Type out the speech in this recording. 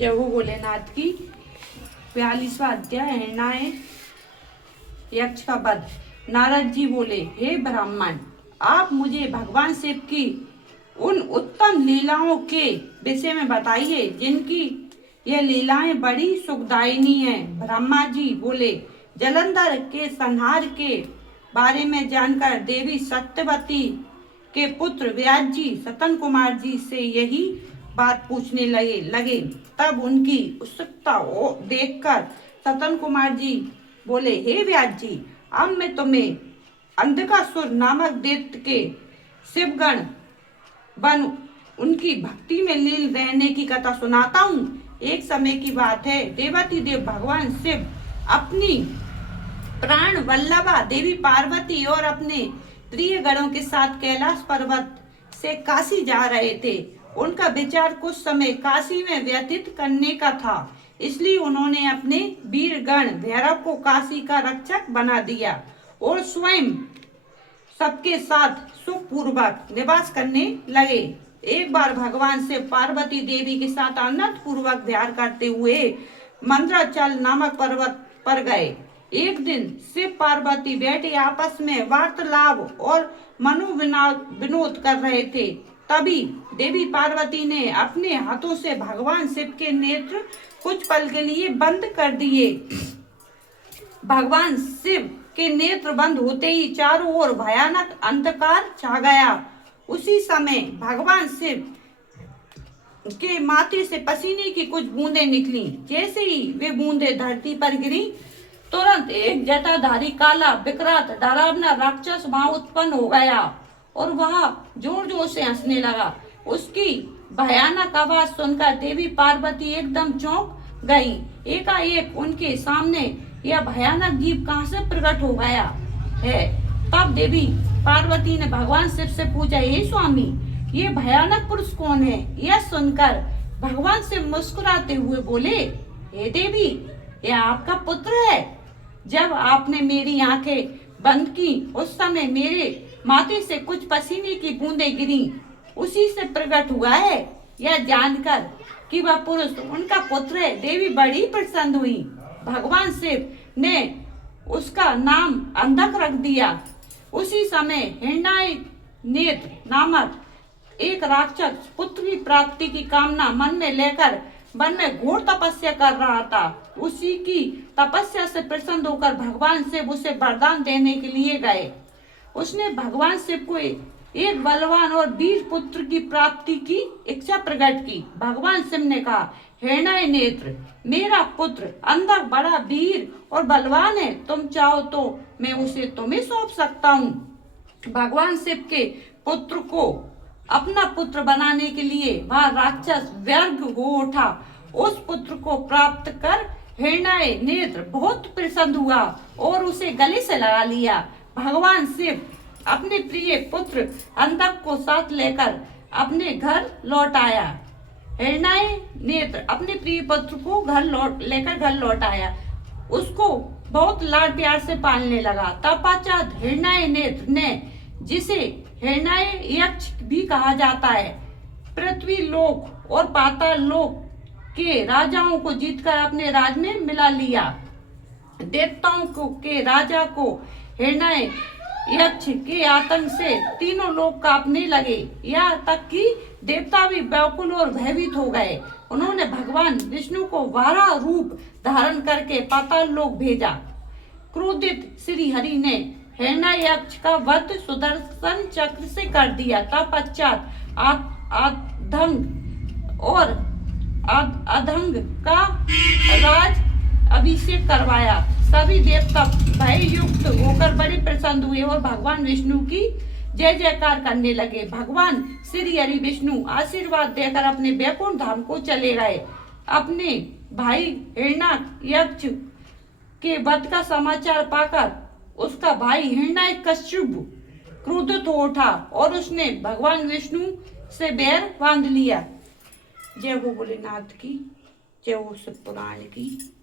जय हो भोलेनाथ की। 42वां अध्याय हिरण्य यक्ष का वध। नारद जी बोले, हे ब्राह्मण, आप मुझे भगवान शिव की उन उत्तम लीलाओं के विषय में बताइए जिनकी यह लीलाएं बड़ी सुखदायिनी हैं। ब्रह्मा जी बोले, जलंधर के संहार के बारे में जानकर देवी सत्यवती के पुत्र व्यास जी सतन कुमार जी से यही बात पूछने लगे। तब उनकी उत्सुकता देखकर सतन कुमार जी बोले, हे व्यास जी, अब मैं तुम्हें अंधकासुर नामक दैत्य के शिवगण बन उनकी भक्ति में लीन रहने की कथा सुनाता हूँ। एक समय की बात है, देवती देव भगवान शिव अपनी प्राण वल्लभा देवी पार्वती और अपने प्रिय गणों के साथ कैलाश पर्वत से काशी जा रहे थे। उनका विचार कुछ समय काशी में व्यतीत करने का था, इसलिए उन्होंने अपने वीर गण भैरव को काशी का रक्षक बना दिया और स्वयं सबके साथ सुखपूर्वक निवास करने लगे। एक बार भगवान शिव पार्वती देवी के साथ आनंद पूर्वक विहार करते हुए मंद्राचल नामक पर्वत पर गए। एक दिन शिव पार्वती बैठे आपस में वार्तालाप और विनोद कर रहे थे। तभी देवी पार्वती ने अपने हाथों से भगवान शिव के नेत्र कुछ पल के लिए बंद कर दिए। भगवान शिव के नेत्र बंद होते ही चारों ओर भयानक अंधकार छा गया। उसी समय भगवान शिव के माथे से पसीने की कुछ बूंदें निकली। जैसे ही वे बूंदें धरती पर गिरी, तुरंत एक जटाधारी काला विकराल डरावना राक्षस वहां उत्पन्न हो गया और वह जोर जोर से हंसने लगा। उसकी भयानक आवाज सुनकर देवी पार्वती एकदम चौंक गई। एकाएक उनके सामने यह भयानक जीव कहां से प्रकट हो गया है। तब देवी पार्वती ने भगवान शिव से पूछा, हे स्वामी, ये भयानक पुरुष कौन है? यह सुनकर भगवान शिव मुस्कुराते हुए बोले, हे देवी, यह आपका पुत्र है। जब आपने मेरी आंखें बंद की, उस समय मेरे माथे से कुछ पसीने की बूंदें गिरी, उसी से प्रकट हुआ है। यह जानकर कि वह पुरुष उनका पुत्र है, देवी बड़ी प्रसन्न हुई। भगवान शिव ने उसका नाम अंधक रख दिया। उसी समय हिरण्य नेत्र नामक एक राक्षस पुत्र की प्राप्ति की कामना मन में लेकर वन में घोर तपस्या कर रहा था। उसी की तपस्या से प्रसन्न होकर भगवान शिव उसे वरदान देने के लिए गए। उसने भगवान शिव को एक बलवान और वीर पुत्र की प्राप्ति की इच्छा प्रकट की। भगवान शिव ने कहा, हिरण्य नेत्र, मेरा पुत्र अंधक बड़ा वीर और बलवान है। तुम चाहो तो मैं उसे तुम्हें सौंप सकता हूँ। भगवान शिव के पुत्र को अपना पुत्र बनाने के लिए वह राक्षस व्यग्र हो उठा। उस पुत्र को प्राप्त कर हिरण्य नेत्र बहुत प्रसन्न हुआ और उसे गले से लगा लिया। भगवान शिव अपने प्रिय पुत्र अंधक को साथ लेकर अपने घर लौट आया। हिरण्य नेत्र अपने प्रिय पुत्र को लेकर घर लौट आया। उसको बहुत लाड प्यार से पालने लगा। तत्पश्चात हिरण्य नेत्र ने, जिसे हिरण्य यक्ष भी कहा जाता है, पृथ्वी लोक और पाताल लोक के राजाओं को जीतकर अपने राज में मिला लिया। देवताओं के राजा को हिरण्य यक्ष के आतंक से तीनों लोग कांपने लगे। यहाँ तक कि देवता भी व्याकुल और भयभीत हो गए। उन्होंने भगवान विष्णु को वाराह रूप धारण करके पाताल लोक भेजा। क्रोधित श्री हरि ने हिरण्य यक्ष का वध सुदर्शन चक्र से कर दिया। तत्पश्चात अधंग का राज अभिषेक करवाया। सभी देवता भय युक्त होकर बड़े प्रसन्न हुए और भगवान विष्णु की जय जयकार करने लगे। भगवान श्री हरि विष्णु आशीर्वाद देकर अपने वैकुंठ धाम को चले गए। अपने भाई हिरण्य यक्ष के वध का समाचार पाकर उसका भाई हिरण्यकश्यप क्रोधित हो उठा और उसने भगवान विष्णु से बैर बांध लिया। जय हो भोलेनाथ की, जय हो शिव पुराण की।